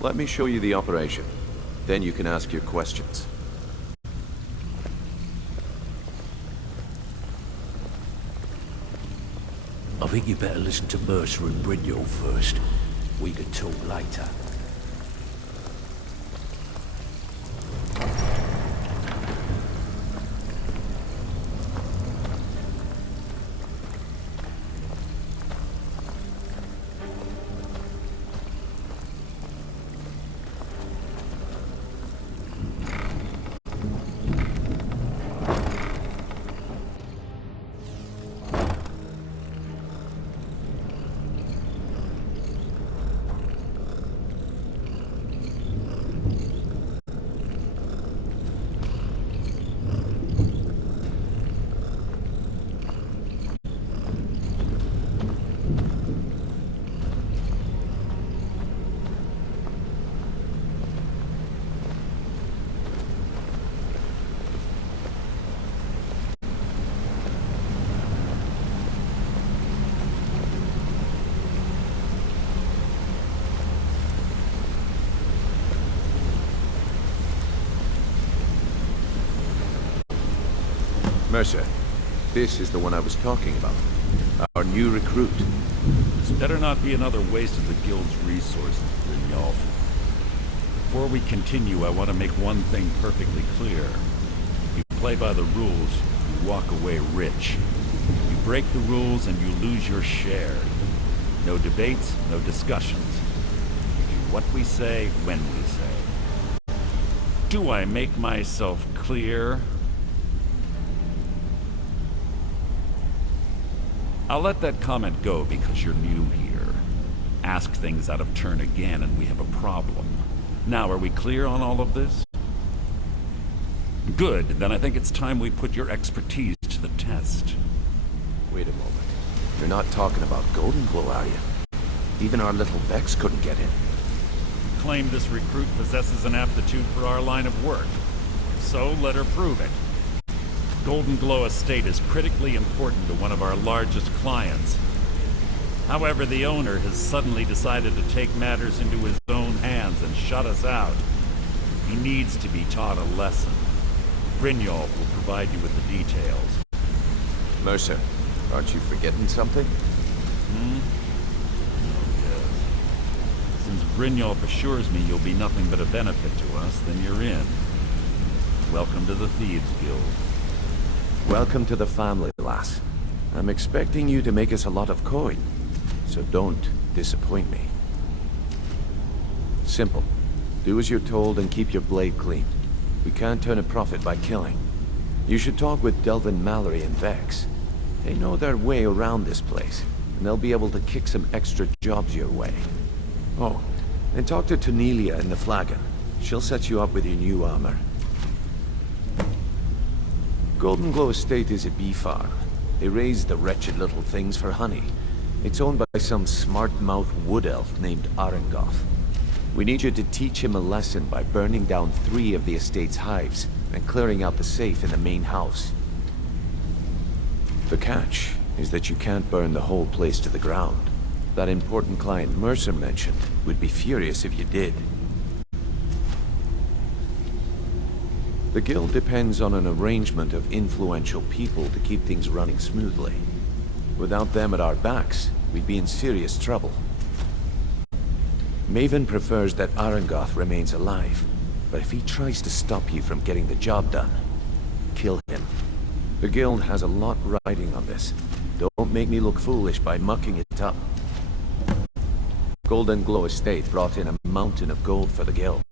Let me show you the operation. Then you can ask your questions. I think you better listen to Mercer and Brignold first. We can talk later. Mercer, this is the one I was talking about. Our new recruit. This better not be another waste of the Guild's resources, Brynjolf. Before we continue, I want to make one thing perfectly clear. If you play by the rules, you walk away rich. You break the rules and you lose your share. No debates, no discussions. We do what we say, when we say. Do I make myself clear? I'll let that comment go because you're new here. Ask things out of turn again and we have a problem. Now, are we clear on all of this? Good, then I think it's time we put your expertise to the test. Wait a moment. You're not talking about Golden Glow, are you? Even our little Vex couldn't get in. You claim this recruit possesses an aptitude for our line of work. So, let her prove it. Golden Glow Estate is critically important to one of our largest clients. However, the owner has suddenly decided to take matters into his own hands and shut us out. He needs to be taught a lesson. Brynjolf will provide you with the details. Mercer, aren't you forgetting something? Oh, yes. Since Brynjolf assures me you'll be nothing but a benefit to us, then you're in. Welcome to the Thieves Guild. Welcome to the family, lass. I'm expecting you to make us a lot of coin, so don't disappoint me. Simple. Do as you're told and keep your blade clean. We can't turn a profit by killing. You should talk with Delvin Mallory and Vex. They know their way around this place, and they'll be able to kick some extra jobs your way. Oh, and talk to Tonelia in the Flagon. She'll set you up with your new armor. Golden Glow Estate is a bee farm. They raise the wretched little things for honey. It's owned by some smart-mouthed wood elf named Arengoth. We need you to teach him a lesson by burning down 3 of the estate's hives and clearing out the safe in the main house. The catch is that you can't burn the whole place to the ground. That important client Mercer mentioned would be furious if you did. The guild depends on an arrangement of influential people to keep things running smoothly. Without them at our backs, we'd be in serious trouble. Maven prefers that Arengoth remains alive, but if he tries to stop you from getting the job done, kill him. The guild has a lot riding on this. Don't make me look foolish by mucking it up. Golden Glow Estate brought in a mountain of gold for the guild.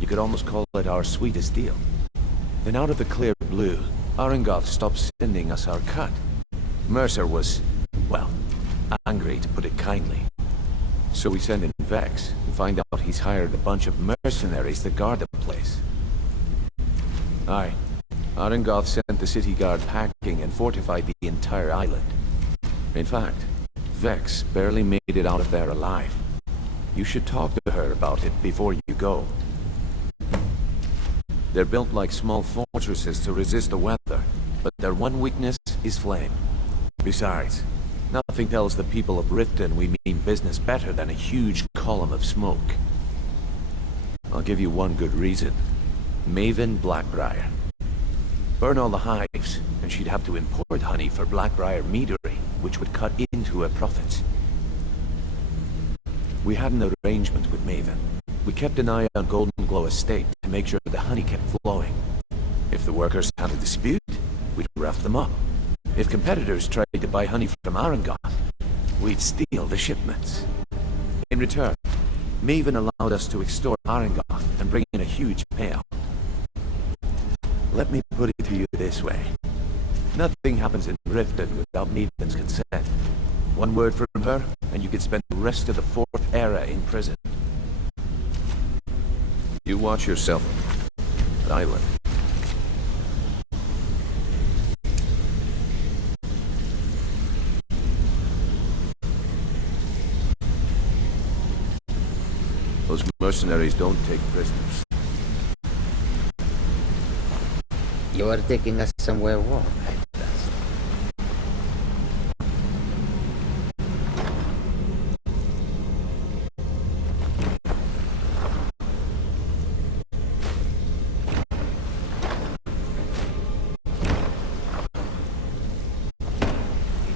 You could almost call it our sweetest deal. Then out of the clear blue, Arengoth stopped sending us our cut. Mercer was, well, angry to put it kindly. So we send in Vex and find out he's hired a bunch of mercenaries to guard the place. Aye, Arengoth sent the city guard packing and fortified the entire island. In fact, Vex barely made it out of there alive. You should talk to her about it before you go. They're built like small fortresses to resist the weather, but their one weakness is flame. Besides, nothing tells the people of Riften we mean business better than a huge column of smoke. I'll give you one good reason. Maven Blackbriar. Burn all the hives, and she'd have to import honey for Blackbriar meadery, which would cut into her profits. We had an arrangement with Maven. We kept an eye on Golden Glow Estate to make sure the honey kept flowing. If the workers had a dispute, we'd rough them up. If competitors tried to buy honey from Arangoth, we'd steal the shipments. In return, Maven allowed us to extort Arangoth and bring in a huge payout. Let me put it to you this way. Nothing happens in Riften without Maven's consent. One word from her, and you could spend the rest of the Fourth Era in prison. You watch yourself. Island. Those mercenaries don't take prisoners. You are taking us somewhere warm, I trust.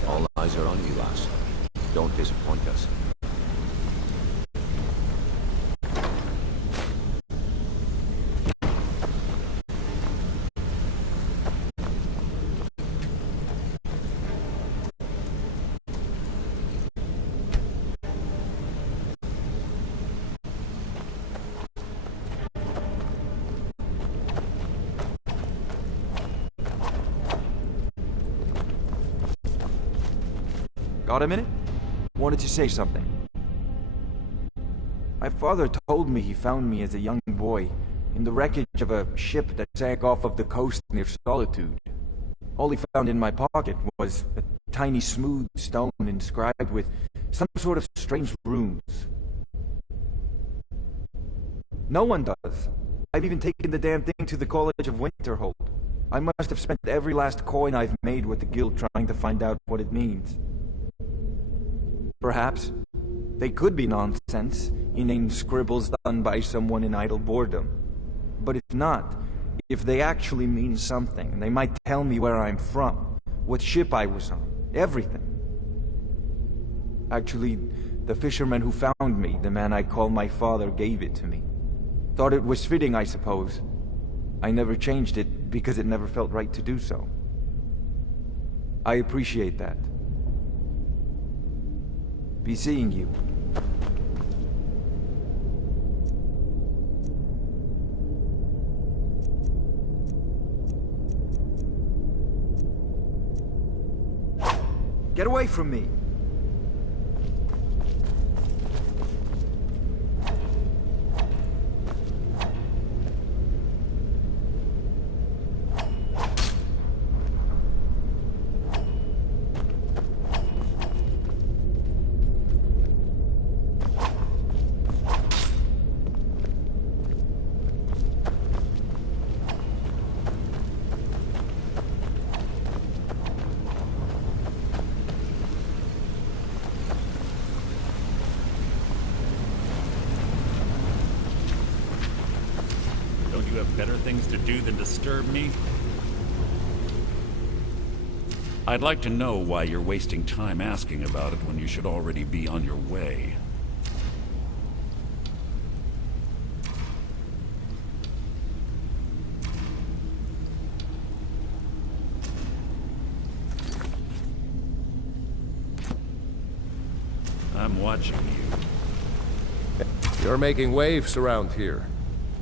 All eyes are on you, lass. Don't disappoint us. Got a minute? Wanted to say something. My father told me he found me as a young boy in the wreckage of a ship that sank off of the coast near Solitude. All he found in my pocket was a tiny smooth stone inscribed with some sort of strange runes. No one does. I've even taken the damn thing to the College of Winterhold. I must have spent every last coin I've made with the guild trying to find out what it means. Perhaps they could be nonsense, inane scribbles done by someone in idle boredom. But if not, if they actually mean something, they might tell me where I'm from, what ship I was on, everything. Actually, the fisherman who found me, the man I call my father, gave it to me. Thought it was fitting, I suppose. I never changed it because it never felt right to do so. I appreciate that. Be seeing you. Get away from me! You have better things to do than disturb me? I'd like to know why you're wasting time asking about it when you should already be on your way. I'm watching you. You're making waves around here.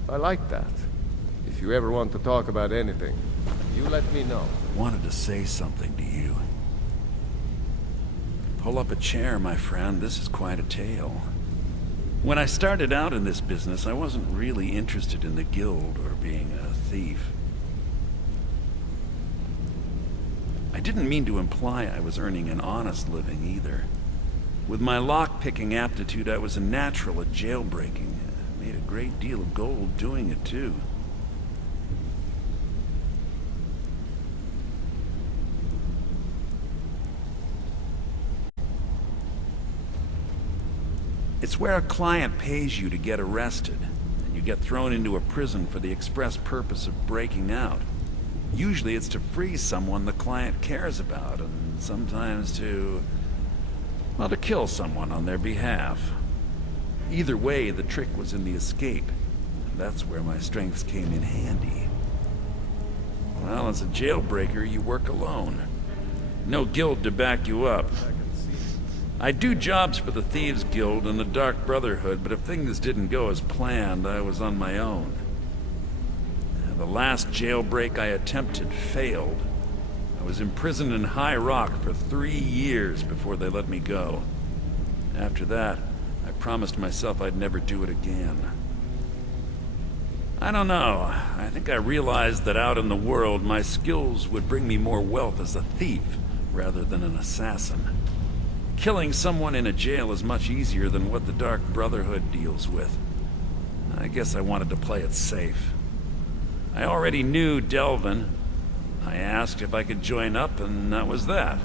I like that. If you ever want to talk about anything, you let me know. Wanted to say something to you. Pull up a chair, my friend. This is quite a tale. When I started out in this business, I wasn't really interested in the guild or being a thief. I didn't mean to imply I was earning an honest living either. With my lock-picking aptitude, I was a natural at jailbreaking. I made a great deal of gold doing it, too. It's where a client pays you to get arrested, and You get thrown into a prison for the express purpose of breaking out. Usually it's to free someone the client cares about, and sometimes to... well, to kill someone on their behalf. Either way, the trick was in the escape, and that's where my strengths came in handy. Well, as a jailbreaker, you work alone. No guild to back you up. I do jobs for the Thieves Guild and the Dark Brotherhood, but if things didn't go as planned, I was on my own. The last jailbreak I attempted failed. I was imprisoned in High Rock for 3 years before they let me go. After that, I promised myself I'd never do it again. I don't know. I think I realized that out in the world, my skills would bring me more wealth as a thief rather than an assassin. Killing someone in a jail is much easier than what the Dark Brotherhood deals with. I guess I wanted to play it safe. I already knew Delvin. I asked if I could join up, and that was that.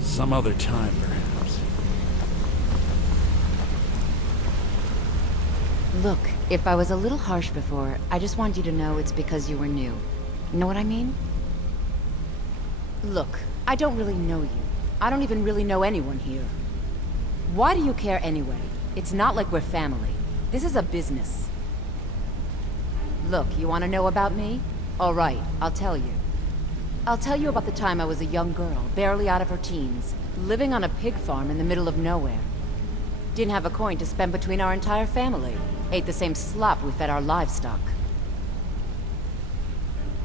Some other time, perhaps. Look, if I was a little harsh before, I just want you to know it's because you were new. Know what I mean? Look, I don't really know you. I don't even really know anyone here. Why do you care anyway? It's not like we're family. This is a business. Look, you want to know about me? All right, I'll tell you. I'll tell you about the time I was a young girl, barely out of her teens, living on a pig farm in the middle of nowhere. Didn't have a coin to spend between our entire family. Ate the same slop we fed our livestock.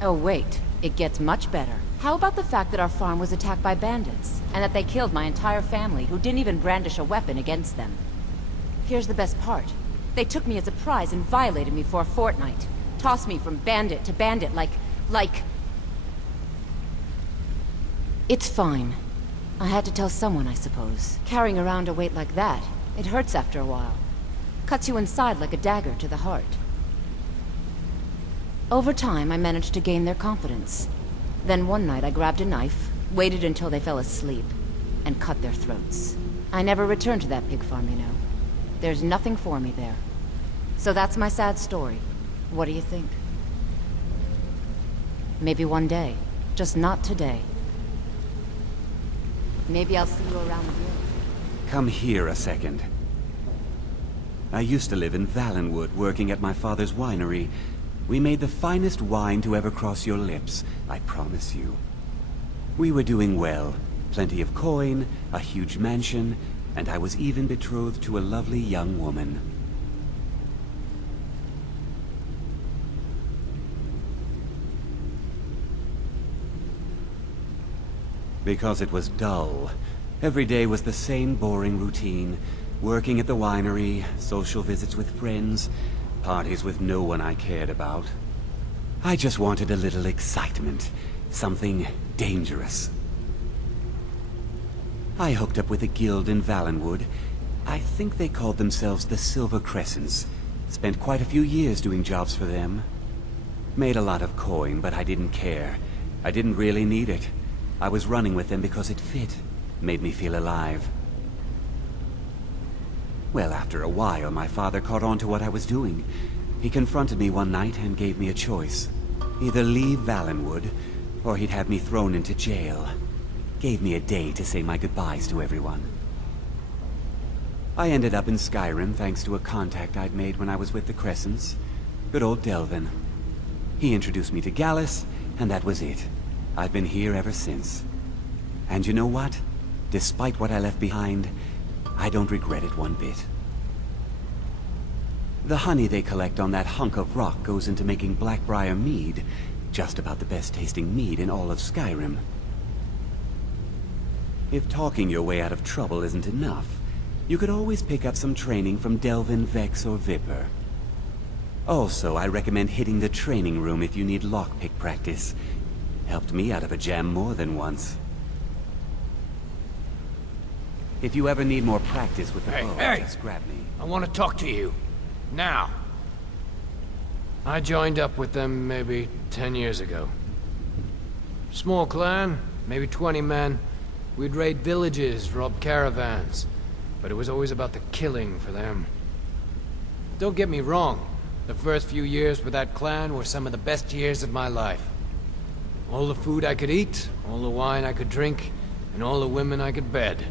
Oh wait, it gets much better. How about the fact that our farm was attacked by bandits, and that they killed my entire family who didn't even brandish a weapon against them? Here's the best part. They took me as a prize and violated me for a fortnight. Tossed me from bandit to bandit like... It's fine. I had to tell someone, I suppose. Carrying around a weight like that, it hurts after a while. Cuts you inside like a dagger to the heart. Over time, I managed to gain their confidence. Then one night I grabbed a knife, waited until they fell asleep, and cut their throats. I never returned to that pig farm, you know. There's nothing for me there. So that's my sad story. What do you think? Maybe one day. Just not today. Maybe I'll see you around the guild. Come here a second. I used to live in Valenwood, working at my father's winery. We made the finest wine to ever cross your lips, I promise you. We were doing well. Plenty of coin, a huge mansion, and I was even betrothed to a lovely young woman. Because it was dull. Every day was the same boring routine. Working at the winery, social visits with friends, parties with no one I cared about. I just wanted a little excitement. Something dangerous. I hooked up with a guild in Valenwood. I think they called themselves the Silver Crescents. Spent quite a few years doing jobs for them. Made a lot of coin, but I didn't care. I didn't really need it. I was running with them because it fit. Made me feel alive. Well, after a while, my father caught on to what I was doing. He confronted me one night and gave me a choice. Either leave Valenwood, or he'd have me thrown into jail. Gave me a day to say my goodbyes to everyone. I ended up in Skyrim thanks to a contact I'd made when I was with the Crescents. Good old Delvin. He introduced me to Gallus, and that was it. I've been here ever since. And you know what? Despite what I left behind, I don't regret it one bit. The honey they collect on that hunk of rock goes into making Blackbriar mead, just about the best tasting mead in all of Skyrim. If talking your way out of trouble isn't enough, you could always pick up some training from Delvin, Vex, or Viper. Also, I recommend hitting the training room if you need lockpick practice. Helped me out of a jam more than once. If you ever need more practice with the bow, just grab me. I want to talk to you. Now. I joined up with them maybe 10 years ago. Small clan, maybe 20 men. We'd raid villages, rob caravans. But it was always about the killing for them. Don't get me wrong. The first few years with that clan were some of the best years of my life. All the food I could eat, all the wine I could drink, and all the women I could bed.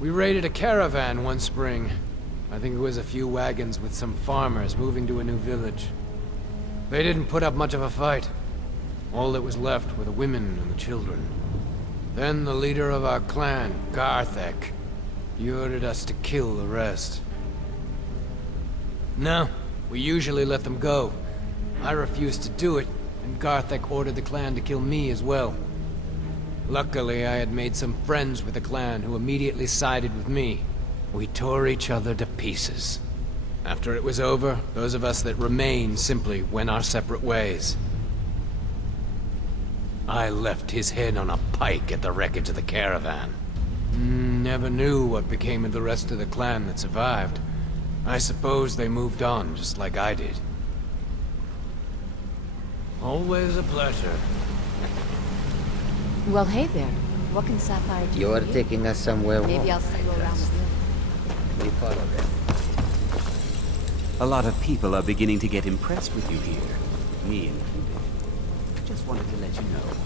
We raided a caravan one spring. I think it was a few wagons with some farmers moving to a new village. They didn't put up much of a fight. All that was left were the women and the children. Then the leader of our clan, Garthek, he ordered us to kill the rest. No, we usually let them go. I refused to do it, and Garthek ordered the clan to kill me as well. Luckily, I had made some friends with the clan who immediately sided with me. We tore each other to pieces. After it was over, those of us that remained simply went our separate ways. I left his head on a pike at the wreckage of the caravan. Never knew what became of the rest of the clan that survived. I suppose they moved on, just like I did. Always a pleasure. Well, hey there. What can Sapphire do You're for you? taking us somewhere Maybe warm, I'll see you I around trust. the We follow them. A lot of people are beginning to get impressed with you here. Me included. Just wanted to let you know.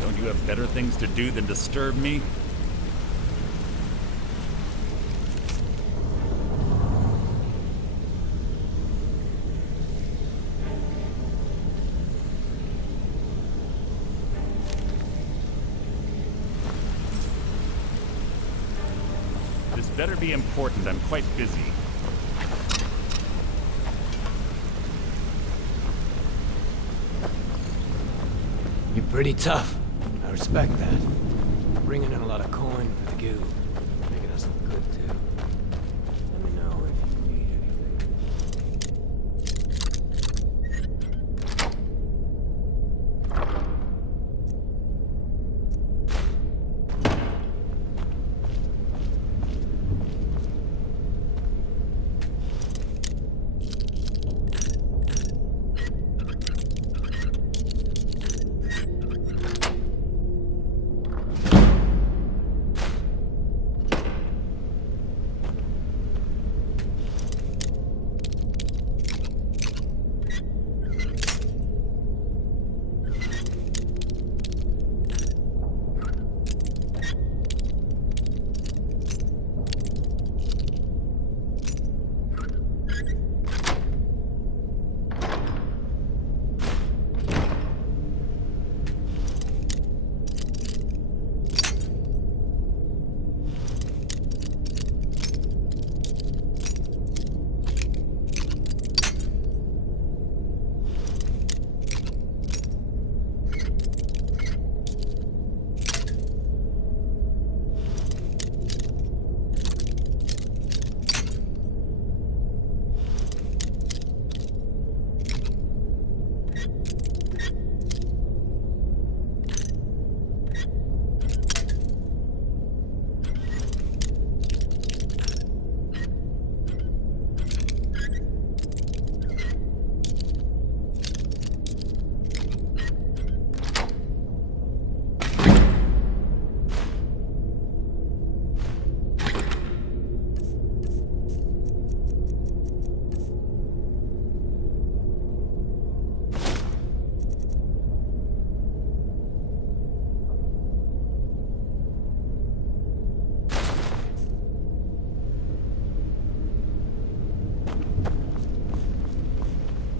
Don't you have better things to do than disturb me? This better be important. I'm quite busy. You're pretty tough. I respect that. Bringing in a lot of coin for the guild. Making us look good, too. Let me know if you need anything.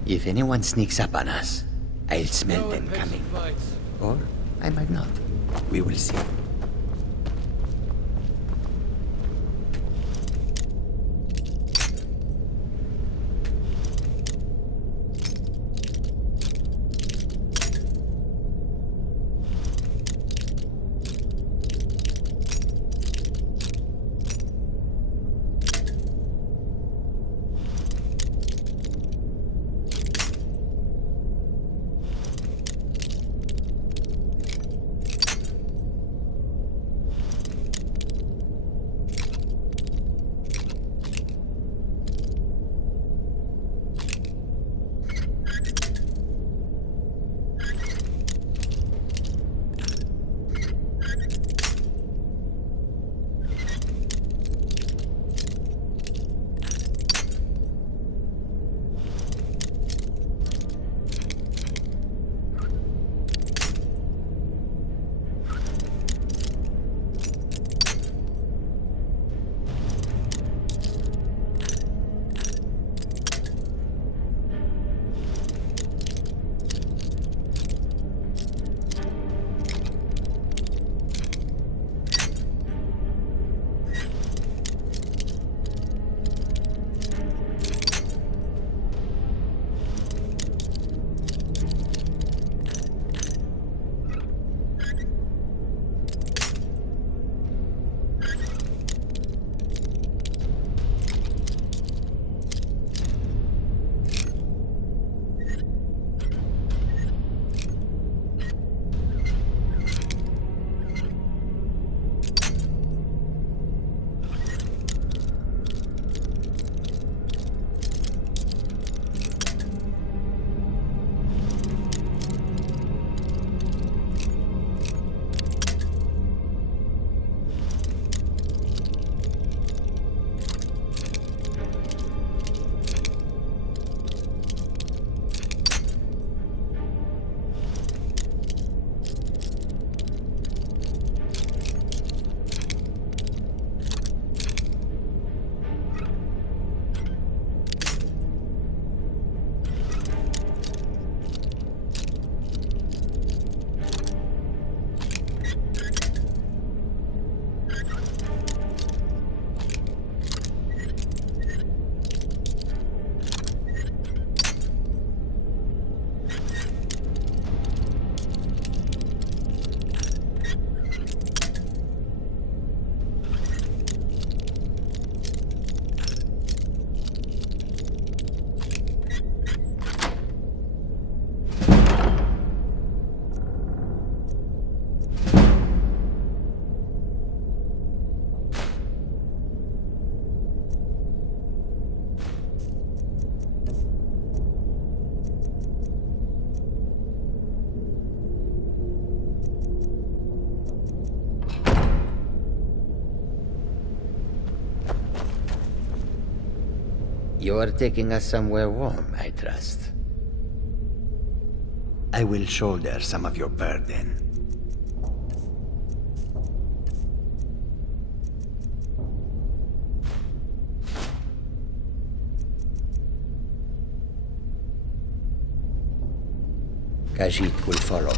If anyone sneaks up on us, I'll smell them Pick some coming. fights. Or I might not. We will see. You're taking us somewhere warm, I trust. I will shoulder some of your burden. Khajiit will follow.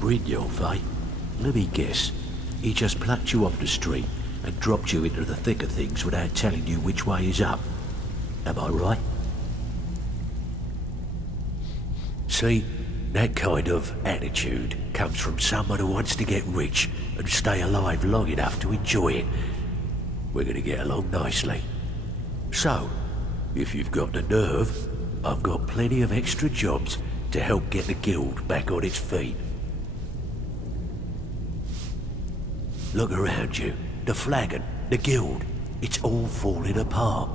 Brynjolf, eh? Let me guess. He just plucked you off the street and dropped you into the thick of things without telling you which way is up. Am I right? See, that kind of attitude comes from someone who wants to get rich and stay alive long enough to enjoy it. We're gonna get along nicely. So, if you've got the nerve, I've got plenty of extra jobs to help get the guild back on its feet. Look around you. The flagon, the guild, it's all falling apart.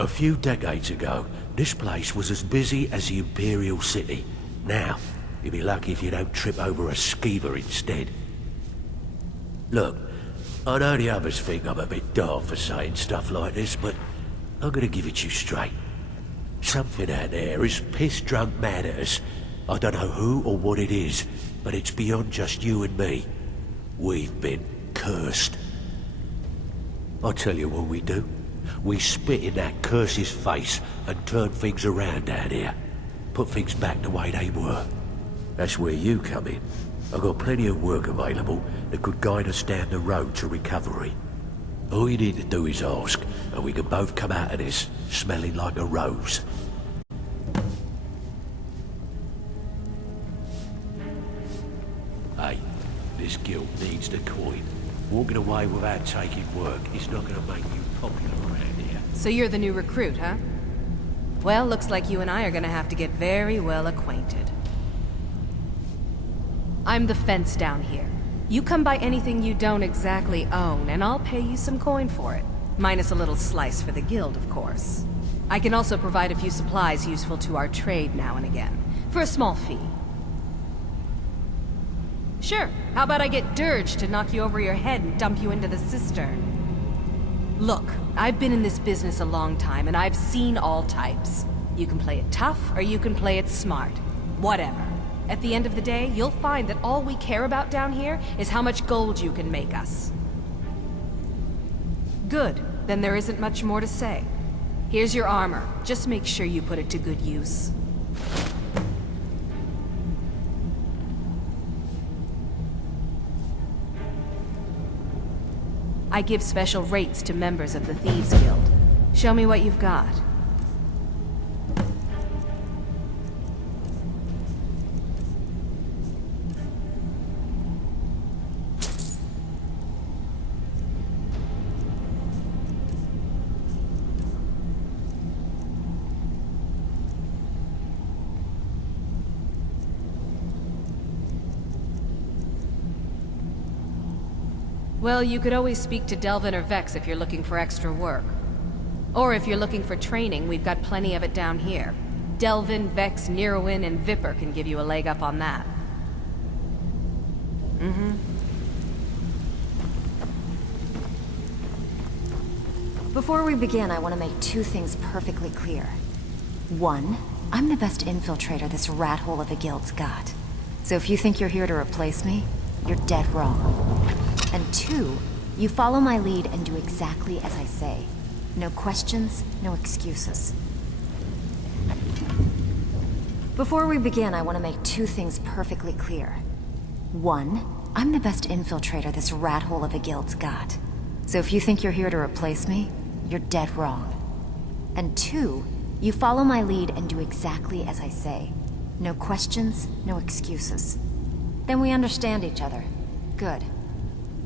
A few decades ago, this place was as busy as the Imperial City. Now, you'll be lucky if you don't trip over a skeever instead. Look, I know the others think I'm a bit daft for saying stuff like this, but I'm gonna give it to you straight. Something out there is piss-drunk mad at us. I don't know who or what it is, but it's beyond just you and me. We've been cursed. I'll tell you what we do. We spit in that curse's face and turn things around down here. Put things back the way they were. That's where you come in. I've got plenty of work available that could guide us down the road to recovery. All you need to do is ask, and we can both come out of this smelling like a rose. Hey, this guild needs the coin. Walking away without taking work is not gonna make you popular around here. So you're the new recruit, huh? Well, looks like you and I are gonna have to get very well acquainted. I'm the fence down here. You come by anything you don't exactly own, and I'll pay you some coin for it. Minus a little slice for the guild, of course. I can also provide a few supplies useful to our trade now and again, for a small fee. Sure, how about I get Dirge to knock you over your head and dump you into the cistern? Look, I've been in this business a long time, and I've seen all types. You can play it tough, or you can play it smart. Whatever. At the end of the day, you'll find that all we care about down here is how much gold you can make us. Good. Then there isn't much more to say. Here's your armor. Just make sure you put it to good use. I give special rates to members of the Thieves Guild. Show me what you've got. Well, you could always speak to Delvin or Vex if you're looking for extra work. Or if you're looking for training, we've got plenty of it down here. Delvin, Vex, Neroin, and Viper can give you a leg up on that. Before we begin, I want to make two things perfectly clear. One, I'm the best infiltrator this rat hole of a guild's got. So if you think you're here to replace me, you're dead wrong. And 2, you follow my lead and do exactly as I say. No questions, no excuses. Before we begin, I want to make 2 things perfectly clear. 1, I'm the best infiltrator this rat hole of a guild's got. So if you think you're here to replace me, you're dead wrong. And 2, you follow my lead and do exactly as I say. No questions, no excuses. Then we understand each other. Good.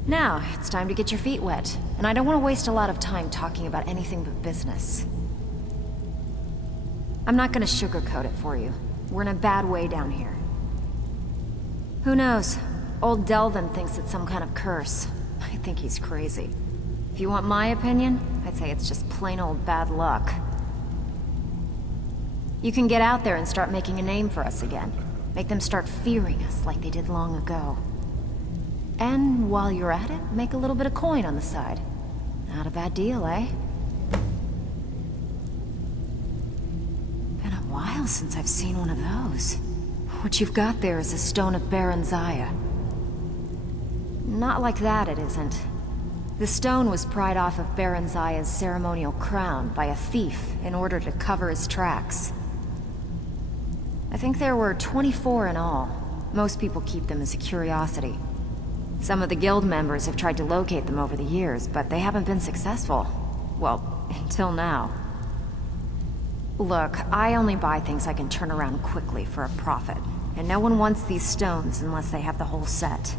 Now, it's time to get your feet wet, and I don't want to waste a lot of time talking about anything but business. I'm not gonna sugarcoat it for you. We're in a bad way down here. Who knows? Old Delvin thinks it's some kind of curse. I think he's crazy. If you want my opinion, I'd say it's just plain old bad luck. You can get out there and start making a name for us again. Make them start fearing us like they did long ago. And while you're at it, make a little bit of coin on the side. Not a bad deal, eh? Been a while since I've seen one of those. What you've got there is a stone of Baron Zaya. Not like that, it isn't. The stone was pried off of Baron Zaya's ceremonial crown by a thief in order to cover his tracks. I think there were 24 in all. Most people keep them as a curiosity. Some of the guild members have tried to locate them over the years, but they haven't been successful. Well, until now. Look, I only buy things I can turn around quickly for a profit, and no one wants these stones unless they have the whole set.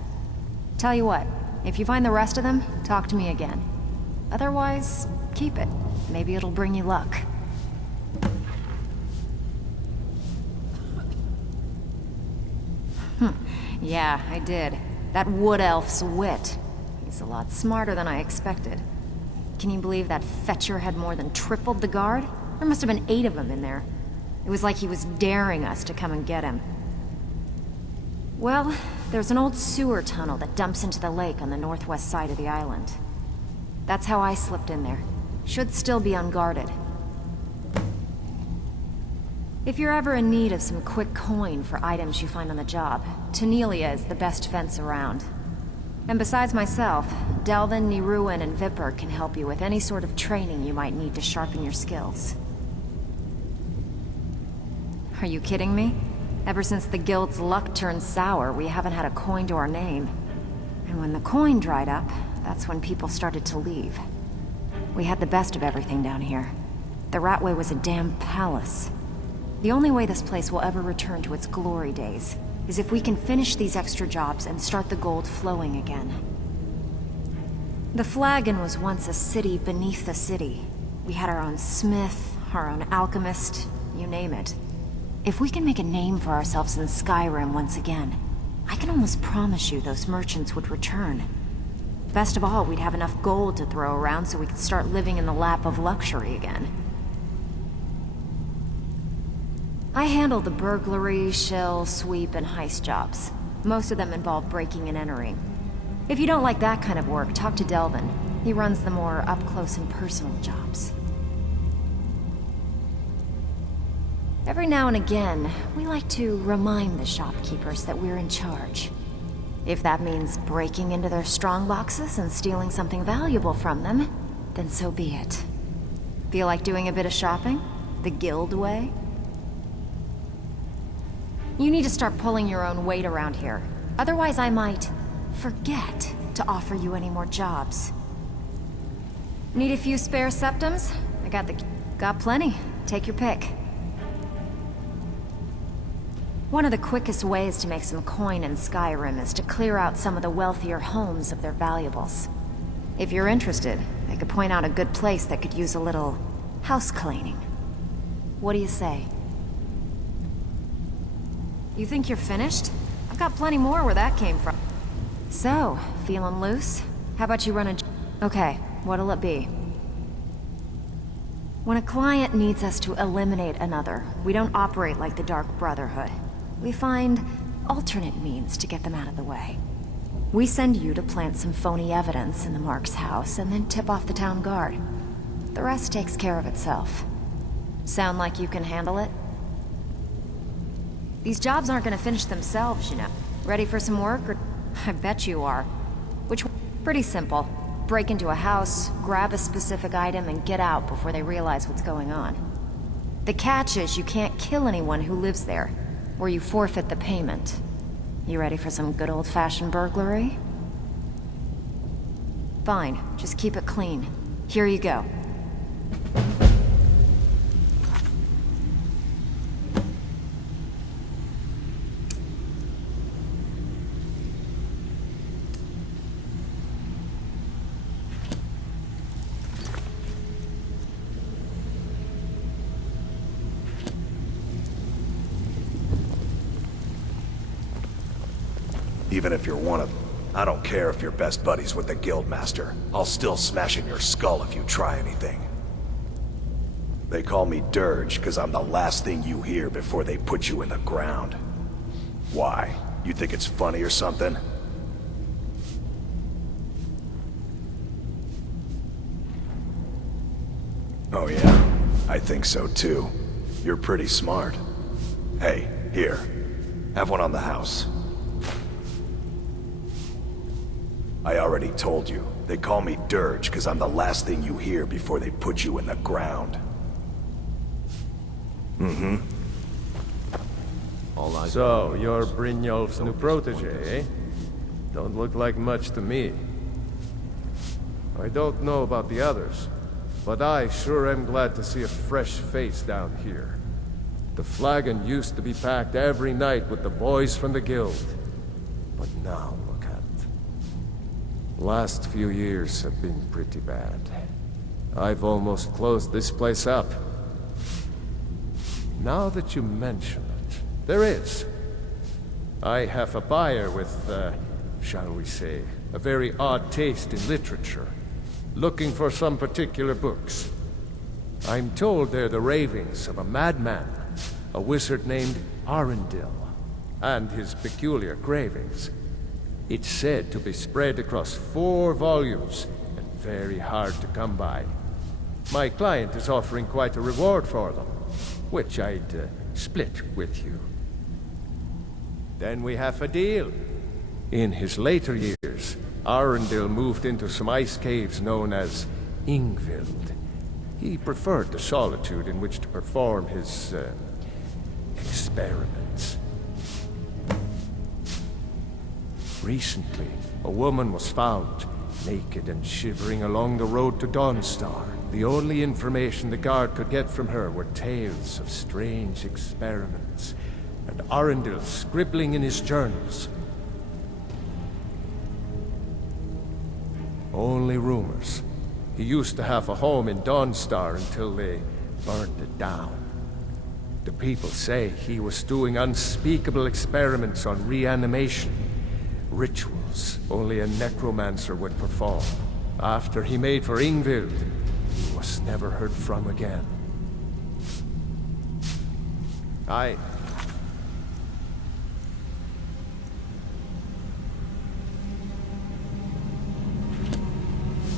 Tell you what, if you find the rest of them, talk to me again. Otherwise, keep it. Maybe it'll bring you luck. Yeah, I did. That wood elf's wit. He's a lot smarter than I expected. Can you believe that fetcher had more than tripled the guard? There must have been 8 of them in there. It was like he was daring us to come and get him. Well, there's an old sewer tunnel that dumps into the lake on the northwest side of the island. That's how I slipped in there. Should still be unguarded. If you're ever in need of some quick coin for items you find on the job, Tanelia is the best fence around. And besides myself, Delvin, Niruin, and Vipper can help you with any sort of training you might need to sharpen your skills. Are you kidding me? Ever since the guild's luck turned sour, we haven't had a coin to our name. And when the coin dried up, that's when people started to leave. We had the best of everything down here. The Ratway was a damn palace. The only way this place will ever return to its glory days is if we can finish these extra jobs and start the gold flowing again. The Flagon was once a city beneath the city. We had our own smith, our own alchemist, you name it. If we can make a name for ourselves in Skyrim once again, I can almost promise you those merchants would return. Best of all, we'd have enough gold to throw around so we could start living in the lap of luxury again. I handle the burglary, shill, sweep, and heist jobs. Most of them involve breaking and entering. If you don't like that kind of work, talk to Delvin. He runs the more up-close and personal jobs. Every now and again, we like to remind the shopkeepers that we're in charge. If that means breaking into their strong boxes and stealing something valuable from them, then so be it. Feel like doing a bit of shopping? The guild way? You need to start pulling your own weight around here. Otherwise I might forget to offer you any more jobs. Need a few spare septums? I got plenty. Take your pick. One of the quickest ways to make some coin in Skyrim is to clear out some of the wealthier homes of their valuables. If you're interested, I could point out a good place that could use a little house cleaning. What do you say? You think you're finished? I've got plenty more where that came from. So, feeling loose? How about you run a... Okay, what'll it be? When a client needs us to eliminate another, we don't operate like the Dark Brotherhood. We find alternate means to get them out of the way. We send you to plant some phony evidence in the Mark's house and then tip off the town guard. The rest takes care of itself. Sound like you can handle it? These jobs aren't gonna finish themselves, you know. Ready for some work, or... I bet you are. Which... Pretty simple. Break into a house, grab a specific item, and get out before they realize what's going on. The catch is you can't kill anyone who lives there, or you forfeit the payment. You ready for some good old-fashioned burglary? Fine, just keep it clean. Here you go. Even if you're one of them, I don't care if you're best buddies with the Guildmaster. I'll still smash in your skull if you try anything. They call me Dirge because I'm the last thing you hear before they put you in the ground. Why? You think it's funny or something? Oh yeah, I think so too. You're pretty smart. Hey, here. Have one on the house. I already told you. They call me Dirge because I'm the last thing you hear before they put you in the ground. Mm-hmm. So, you're Brynjolf's new protege, eh? Don't look like much to me. I don't know about the others, but I sure am glad to see a fresh face down here. The flagon used to be packed every night with the boys from the guild. But now, look at it. Last few years have been pretty bad. I've almost closed this place up. Now that you mention it, there is. I have a buyer with, shall we say, a very odd taste in literature, looking for some particular books. I'm told they're the ravings of a madman, a wizard named Arundel, and his peculiar cravings. It's said to be spread across 4 volumes, and very hard to come by. My client is offering quite a reward for them, which I'd split with you. Then we have a deal. In his later years, Arundel moved into some ice caves known as Ingvild. He preferred the solitude in which to perform his, experiments. Recently, a woman was found, naked and shivering along the road to Dawnstar. The only information the guard could get from her were tales of strange experiments, and Arundel scribbling in his journals. Only rumors. He used to have a home in Dawnstar until they burned it down. The people say he was doing unspeakable experiments on reanimation, rituals only a necromancer would perform. After he made for Ingvild, he was never heard from again.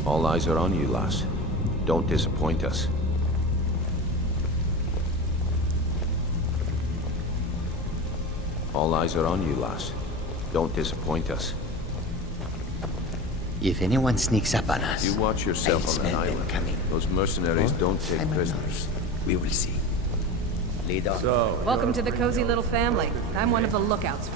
All eyes are on you, lass. Don't disappoint us. All eyes are on you, lass. Don't disappoint us. If anyone sneaks up on us, You watch yourself I on that smell them island. coming. Those mercenaries Or don't take I'm prisoners. unknown. We will see. Lead on. So, Welcome you're to the cozy Brynjolf's little family. protege, I'm one eh? of the lookouts.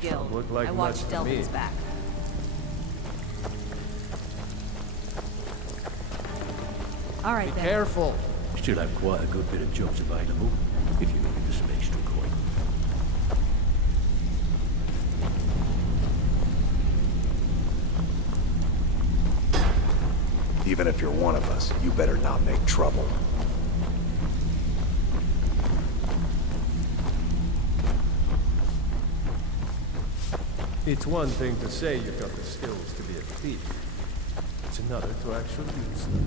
Guild. Look like I much watched to Delvin's me. back. All right then. Careful! Still have quite a good bit of jobs available, if you're looking for some extra coin. Even if you're one of us, you better not make trouble. It's one thing to say you've got the skills to be a thief. It's another to actually use them.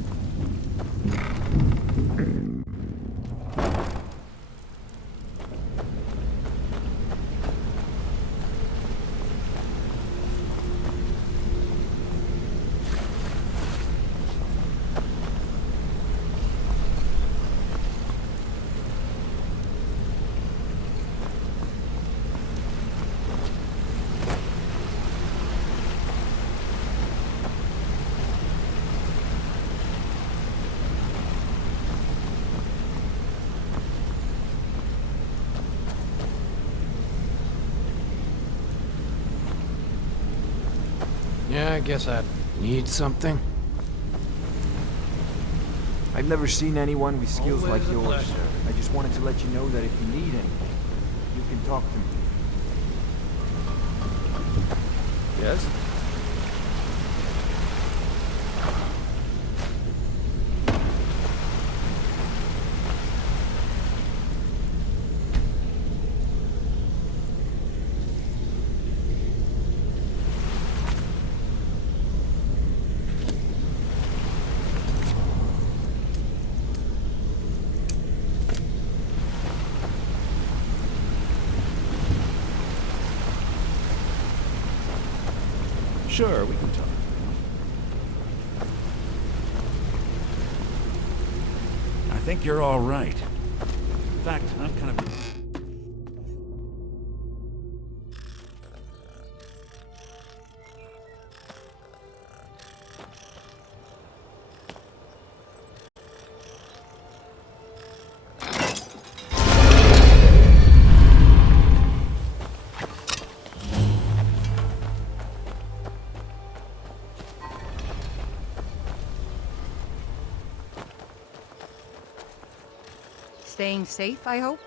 Yeah, I guess I need something. I've never seen anyone with skills Always like a yours. pleasure. I just wanted to let you know that if you need anything, you can talk to me. Yes? Sure, we can talk. I think you're all right. In fact, I'm kind of... Staying safe, I hope?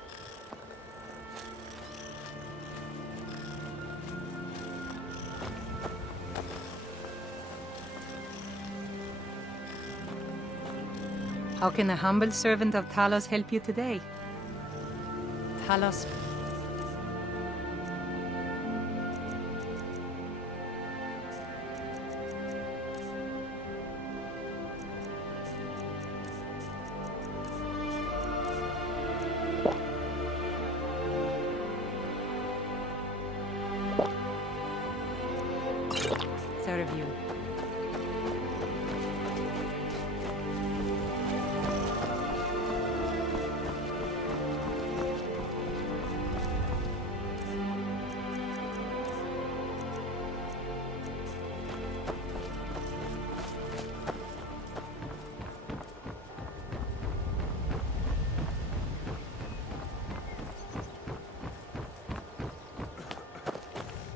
How can a humble servant of Talos help you today? Talos... serve you.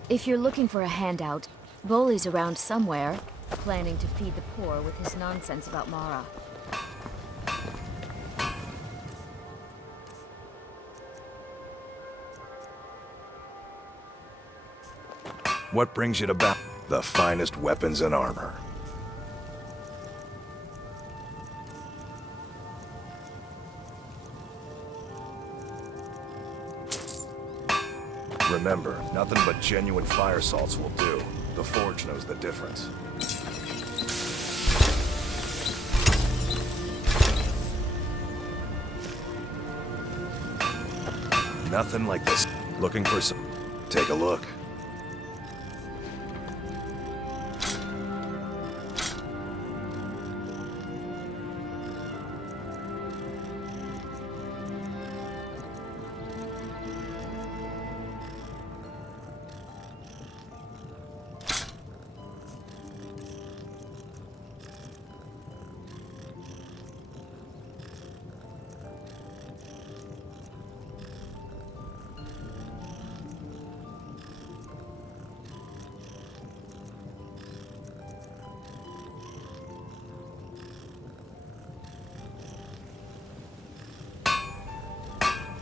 If you're looking for a handout, Bolly's around somewhere, planning to feed the poor with his nonsense about Mara. What brings you to the finest weapons and armor? Remember, nothing but genuine fire salts will do. The Forge knows the difference. Nothing like this. Looking for some... Take a look.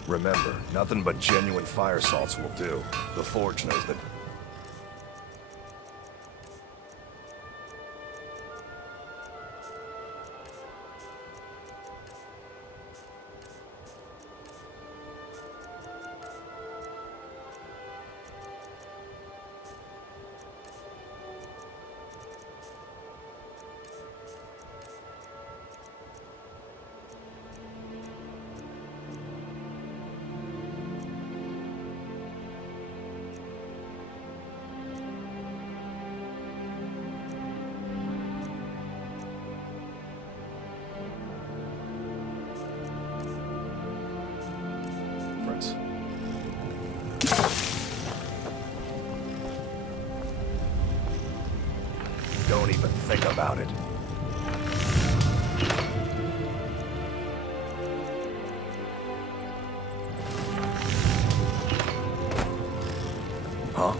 Remember, nothing but genuine fire salts will do. The Forge knows that... Don't even think about it. Huh?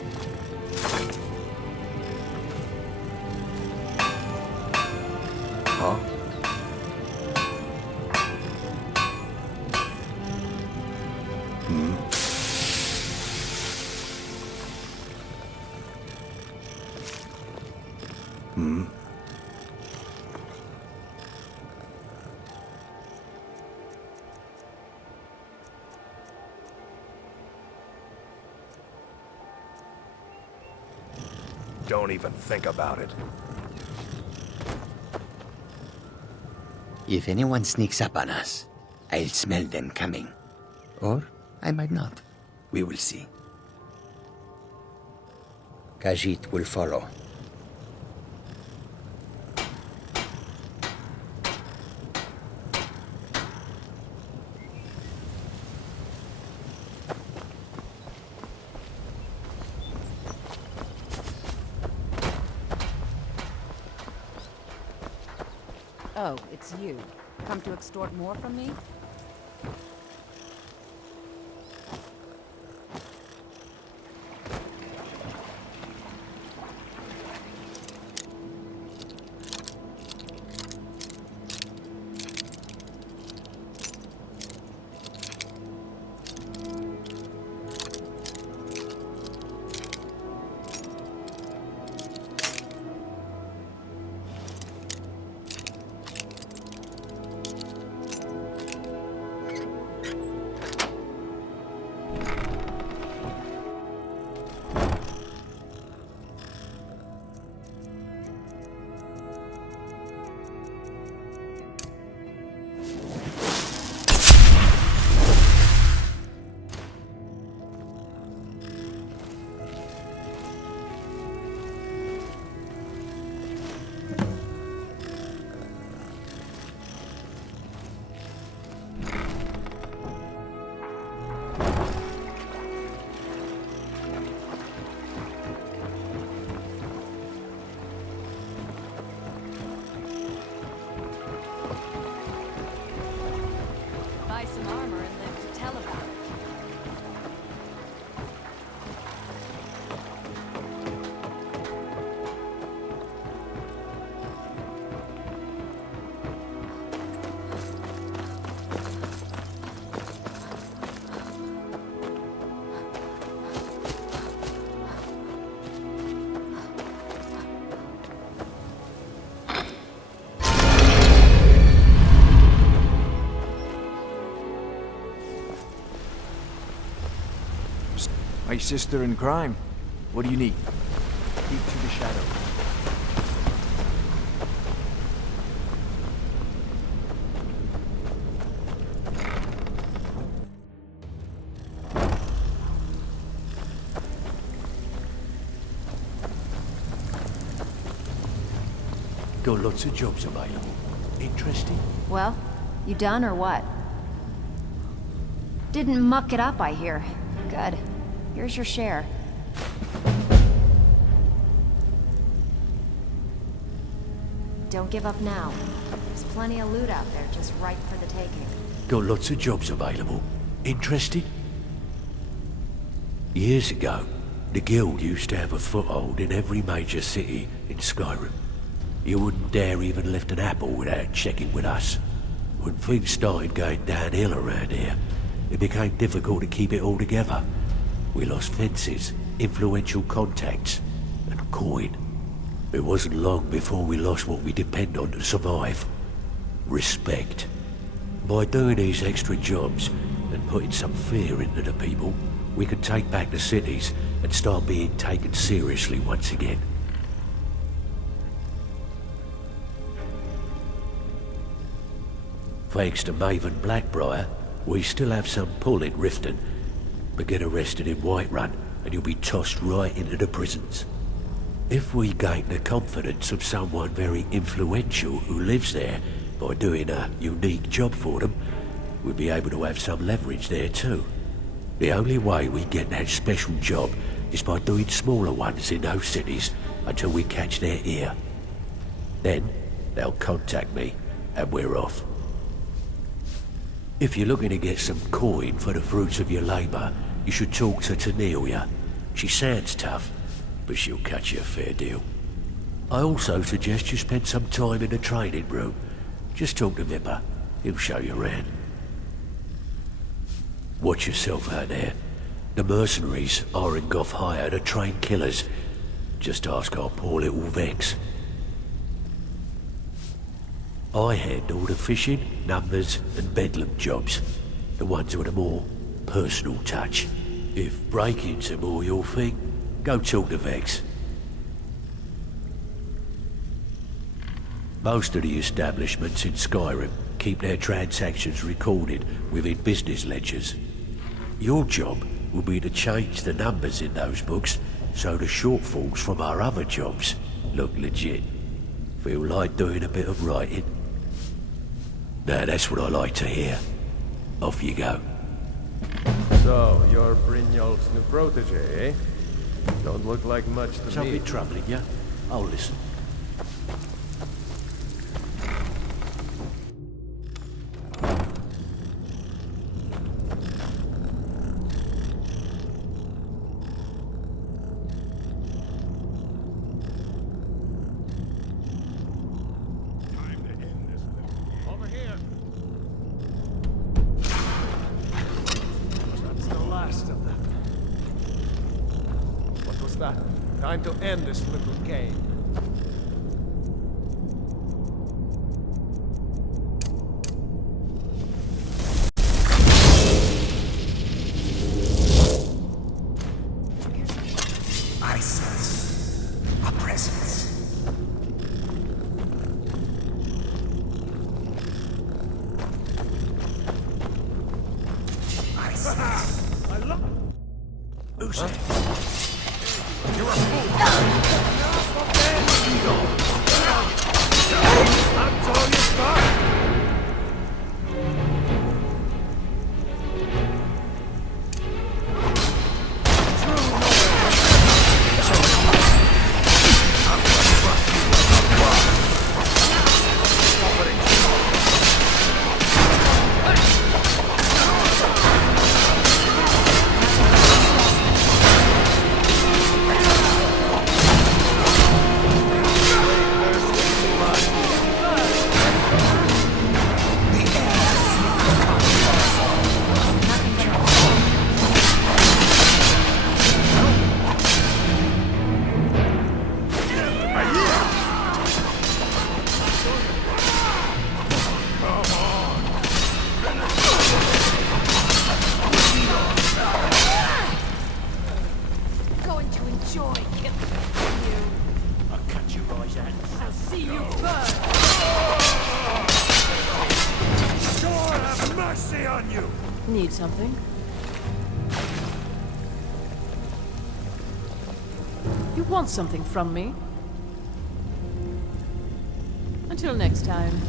Don't even think about it. If anyone sneaks up on us, I'll smell them coming. Or I might not. We will see. Khajiit will follow. Oh, it's you. Come to extort more from me? Buy some armor and live to tell about it. My sister in crime. What do you need? Keep to the shadow. Got lots of jobs available. Interesting? Well, you done or what? Didn't muck it up, I hear. Good. Here's your share. Don't give up now. There's plenty of loot out there just ripe for the taking. Got lots of jobs available. Interested? Years ago, the Guild used to have a foothold in every major city in Skyrim. You wouldn't dare even lift an apple without checking with us. When things started going downhill around here, it became difficult to keep it all together. We lost fences, influential contacts, and coin. It wasn't long before we lost what we depend on to survive. Respect. By doing these extra jobs and putting some fear into the people, we could take back the cities and start being taken seriously once again. Thanks to Maven Blackbriar, we still have some pull in Riften, but get arrested in Whiterun and you'll be tossed right into the prisons. If we gain the confidence of someone very influential who lives there by doing a unique job for them, we'll be able to have some leverage there too. The only way we get that special job is by doing smaller ones in those cities until we catch their ear. Then they'll contact me and we're off. If you're looking to get some coin for the fruits of your labour, you should talk to Tanelia. She sounds tough, but she'll cut you a fair deal. I also suggest you spend some time in the training room. Just talk to Vipper. He'll show you around. Watch yourself out there. The mercenaries Arengoth hire to train killers. Just ask our poor little Vex. I handle the fishing, numbers, and bedlam jobs. The ones with a more personal touch. If breaking's a more your thing, go talk to Vex. Most of the establishments in Skyrim keep their transactions recorded within business ledgers. Your job will be to change the numbers in those books so the shortfalls from our other jobs look legit. Feel like doing a bit of writing? Now that's what I like to hear. Off you go. So, you're Brynjolf's new protege, eh? Don't look like much to me. Something troubling you? I'll listen. Over here. That's the last of them. What was that? Time to end this little game. I sense a presence. I sense. I love. Who's that? You're a fool. That's all you got. Going to enjoy killing you. I'll cut your eyes out. I'll see you burn. God have mercy on you. Need something? You want something from me? Until next time.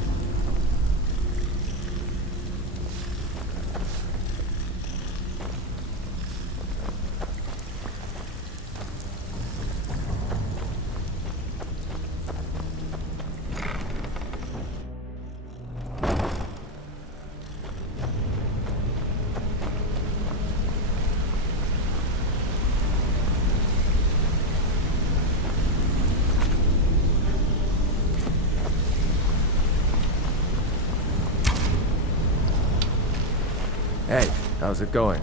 Hey, how's it going?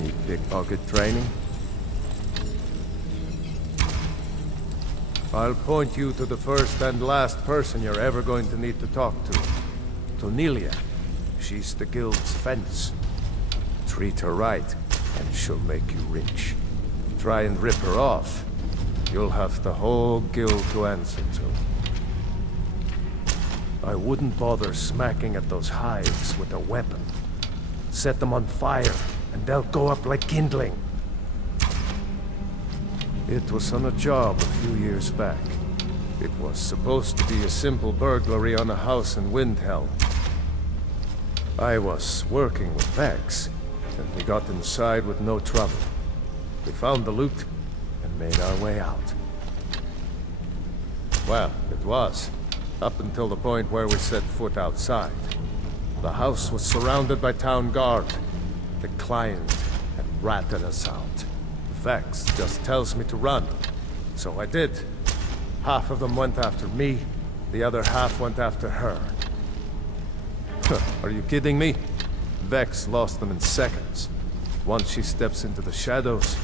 Need pickpocket training? I'll point you to the first and last person you're ever going to need to talk to. Tonelia. She's the guild's fence. Treat her right, and she'll make you rich. Try and rip her off, you'll have the whole guild to answer to. I wouldn't bother smacking at those hives with a weapon. Set them on fire, and they'll go up like kindling. It was on a job a few years back. It was supposed to be a simple burglary on a house in Windhelm. I was working with Vex, and we got inside with no trouble. We found the loot, and made our way out. Well, it was, up until the point where we set foot outside. The house was surrounded by town guard. The client had ratted us out. Vex just tells me to run. So I did. Half of them went after me, the other half went after her. Are you kidding me? Vex lost them in seconds. Once she steps into the shadows,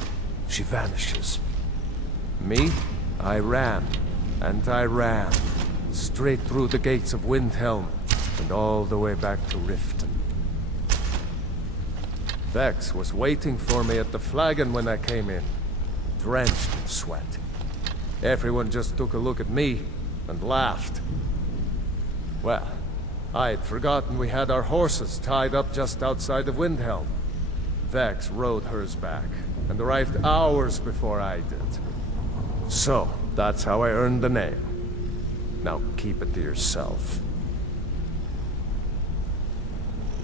she vanishes. Me? I ran. And I ran. Straight through the gates of Windhelm, and all the way back to Riften. Vex was waiting for me at the flagon when I came in, drenched in sweat. Everyone just took a look at me and laughed. Well, I'd forgotten we had our horses tied up just outside of Windhelm. Vex rode hers back, and arrived hours before I did. So, that's how I earned the name. Now keep it to yourself.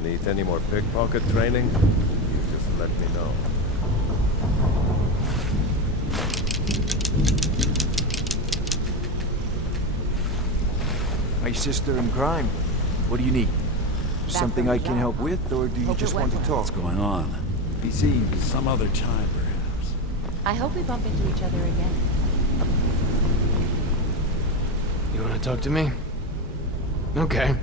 Need any more pickpocket training? You just let me know. My sister in crime. What do you need? Something I can help with, or do you Hope it just want went to well. talk? What's going on? Busy. Some other time, perhaps. I hope we bump into each other again. You wanna talk to me? Okay.